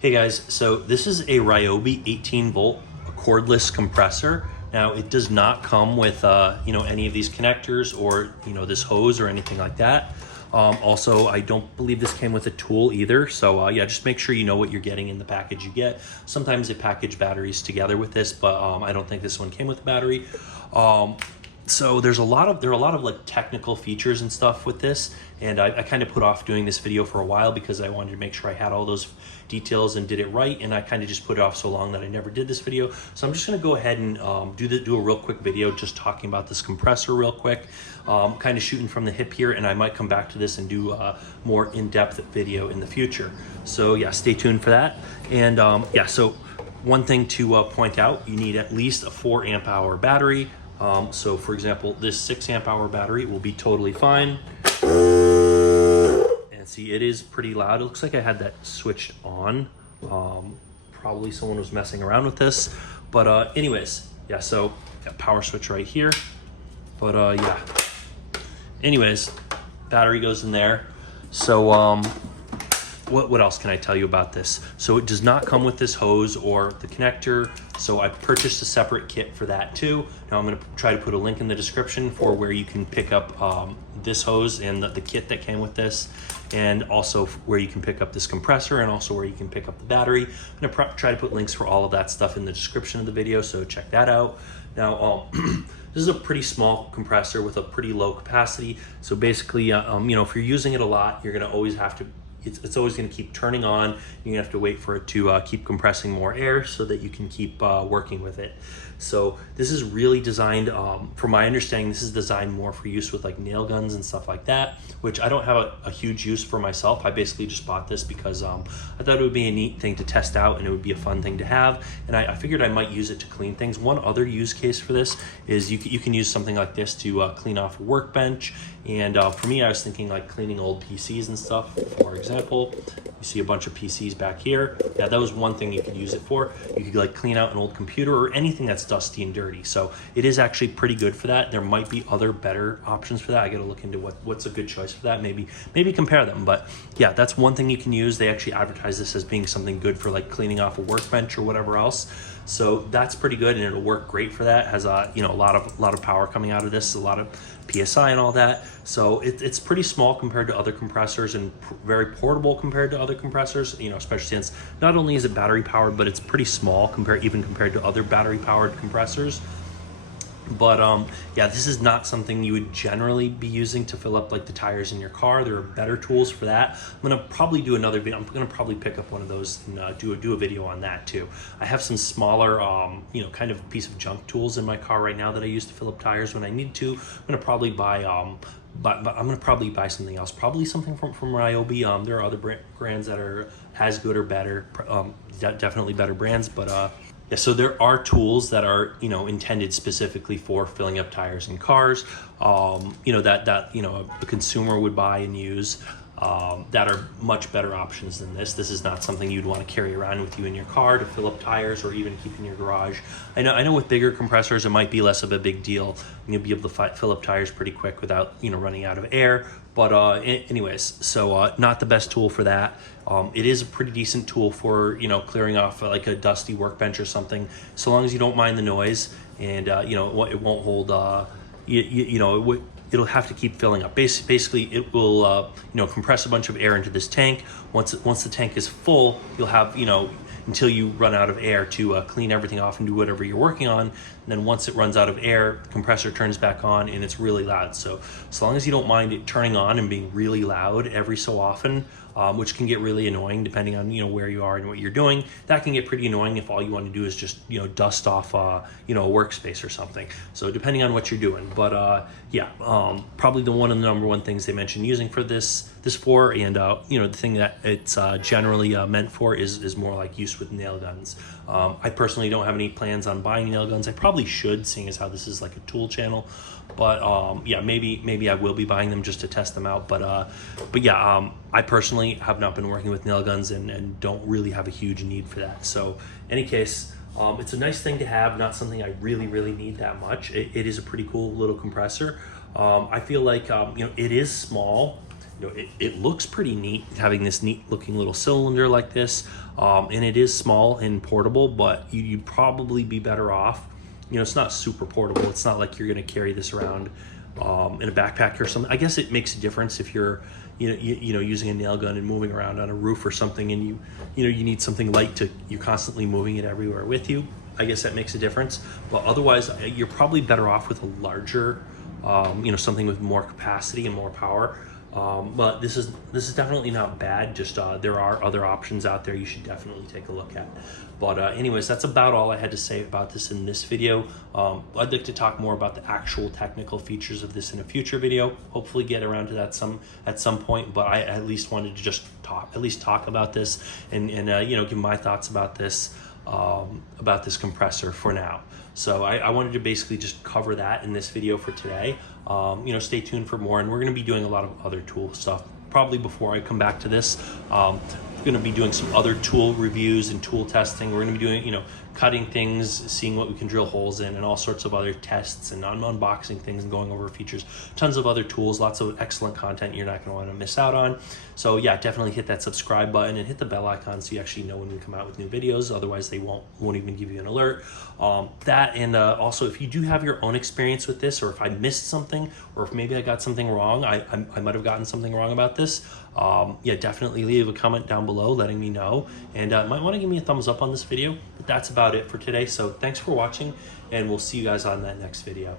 Hey guys, so this is a Ryobi 18 volt cordless compressor. Now it does not come with any of these connectors or this hose or anything like that. Also, I don't believe this came with a tool either. So yeah, just make sure you know what you're getting in the package you get. Sometimes they package batteries together with this, but I don't think this one came with a battery. So there are a lot of like technical features and stuff with this, and I kind of put off doing this video for a while because I wanted to make sure I had all those details and did it right, and I kind of just put it off so long that I never did this video. So I'm just going to go ahead and do a real quick video just talking about this compressor real quick, kind of shooting from the hip here, and I might come back to this and do a more in-depth video in the future. So yeah, stay tuned for that. And yeah, so one thing to point out, you need at least a 4 amp hour battery. So for example, this 6 amp hour battery will be totally fine. And see, it is pretty loud. It looks like I had that switched on. Probably someone was messing around with this, but anyways, yeah, so got power switch right here, but yeah, anyways, battery goes in there. So what else can I tell you about this? So it does not come with this hose or the connector, so I purchased a separate kit for that too. Now I'm going to try to put a link in the description for where you can pick up this hose and the kit that came with this, and also where you can pick up this compressor, and also where you can pick up the battery. I'm going to try to put links for all of that stuff in the description of the video, so check that out. Now this is a pretty small compressor with a pretty low capacity, so basically if you're using it a lot, you're going to always have to it's always going to keep turning on. You're going to have to wait for it to keep compressing more air so that you can keep working with it. So this is really designed, from my understanding, this is designed more for use with like nail guns and stuff like that, which I don't have a huge use for myself. I basically just bought this because I thought it would be a neat thing to test out and it would be a fun thing to have. And I figured I might use it to clean things. One other use case for this is you can use something like this to clean off a workbench. And for me, I was thinking like cleaning old PCs and stuff. For example, you see a bunch of PCs back here. Yeah, that was one thing you could use it for. You could like clean out an old computer or anything that's dusty and dirty. So it is actually pretty good for that. There might be other better options for that. I got to look into what's a good choice for that. Maybe compare them. But yeah, that's one thing you can use. They actually advertise this as being something good for like cleaning off a workbench or whatever else. So that's pretty good, and it'll work great for that. It has a lot of power coming out of this, a lot of PSI and all that. So it's pretty small compared to other compressors, and very portable compared to other compressors. Especially since not only is it battery powered, but it's pretty small even compared to other battery powered compressors. But yeah, this is not something you would generally be using to fill up like the tires in your car. There are better tools for that. I'm gonna probably do another video. I'm gonna probably pick up one of those and do a video on that too. I have some smaller kind of piece of junk tools in my car right now that I use to fill up tires when I need to. I'm gonna probably buy but I'm gonna probably buy something else, probably something from Ryobi. There are other brands that are as good or better, definitely better brands, but yeah, so there are tools that are intended specifically for filling up tires in cars, that a consumer would buy and use, that are much better options than this. This is not something you'd want to carry around with you in your car to fill up tires or even keep in your garage. I know with bigger compressors it might be less of a big deal, and you'll be able to fill up tires pretty quick without running out of air. But anyways, so not the best tool for that. It is a pretty decent tool for clearing off like a dusty workbench or something, so long as you don't mind the noise, and it won't hold it'll have to keep filling up. Basically, it will compress a bunch of air into this tank. Once the tank is full, you'll have until you run out of air to clean everything off and do whatever you're working on. And then once it runs out of air, the compressor turns back on and it's really loud. So as long as you don't mind it turning on and being really loud every so often, which can get really annoying depending on where you are and what you're doing. That can get pretty annoying if all you want to do is just dust off a workspace or something. So depending on what you're doing, but yeah, probably the number one things they mention using for this for, and the thing that it's generally meant for is more like use with nail guns. I personally don't have any plans on buying nail guns. I probably should, seeing as how this is like a tool channel, but yeah, maybe I will be buying them just to test them out. But yeah, I personally have not been working with nail guns and don't really have a huge need for that. So any case, it's a nice thing to have, not something I really need that much. It is a pretty cool little compressor. I feel like it is small, it looks pretty neat having this neat looking little cylinder like this, and it is small and portable, but you'd probably be better off, it's not super portable. It's not like you're going to carry this around in a backpack or something. I guess it makes a difference if you're using a nail gun and moving around on a roof or something, and you need something light you're constantly moving it everywhere with you. I guess that makes a difference, but otherwise you're probably better off with a larger, something with more capacity and more power. But this is definitely not bad. Just there are other options out there you should definitely take a look at. But anyways, that's about all I had to say about this in this video. I'd like to talk more about the actual technical features of this in a future video. Hopefully get around to that at some point, but I at least wanted to just talk about this and give my thoughts about this compressor for now. So I wanted to basically just cover that in this video for today. Stay tuned for more, and we're going to be doing a lot of other tool stuff probably before I come back to this. We're going to be doing some other tool reviews and tool testing. We're going to be doing, cutting things, seeing what we can drill holes in, and all sorts of other tests, and unboxing things and going over features. Tons of other tools, lots of excellent content you're not going to want to miss out on. So yeah, definitely hit that subscribe button and hit the bell icon so you actually know when we come out with new videos. Otherwise, they won't even give you an alert. Also, if you do have your own experience with this, or if I missed something, or if maybe I got something wrong, I might have gotten something wrong about this. Definitely leave a comment down below letting me know, and might want to give me a thumbs up on this video. But that's about it for today. So thanks for watching, and we'll see you guys on that next video.